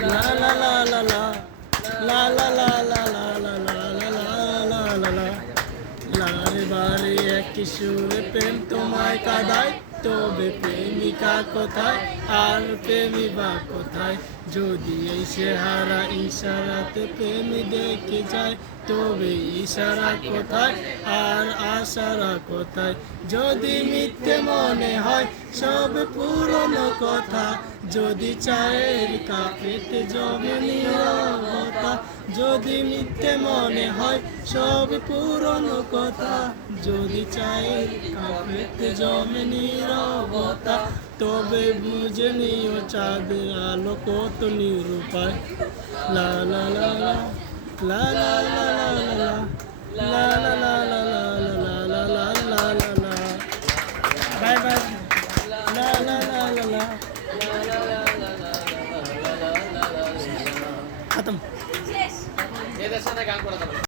লা লা লা লা লা লা লা লা লা লা লা লা লা লা লা লা লারে বারে একই সুরে প্রেম তোমায় কাঁদায়, তবে প্রেমিকা কোথায় আর প্রেমিবা কোথায়? যদি এই চেহারা ইশারাতে প্রেম দেখে যায়, তবে ইশারা কোথায় আর আশারা কোথায়? যদি মিথ্যে মনে হয় সব পুরনো কথা, যদি চায়ের কাপেতে জমে নীরবতা, যদি মিথ্যে মনে হয় সব পুরনো কথা, যদি চায়ের কাপেতে জমে নীরবতা, তবে বুঝে নিও চাঁদের আলো কত নিরূপায়। লা লা লা লা লা লা লা লা লা লা লা লা লা লা লা লা লা লা লা। Bye bye. লা লা লা লা লা। খতম। এদের সাথে গান করা যাবে না।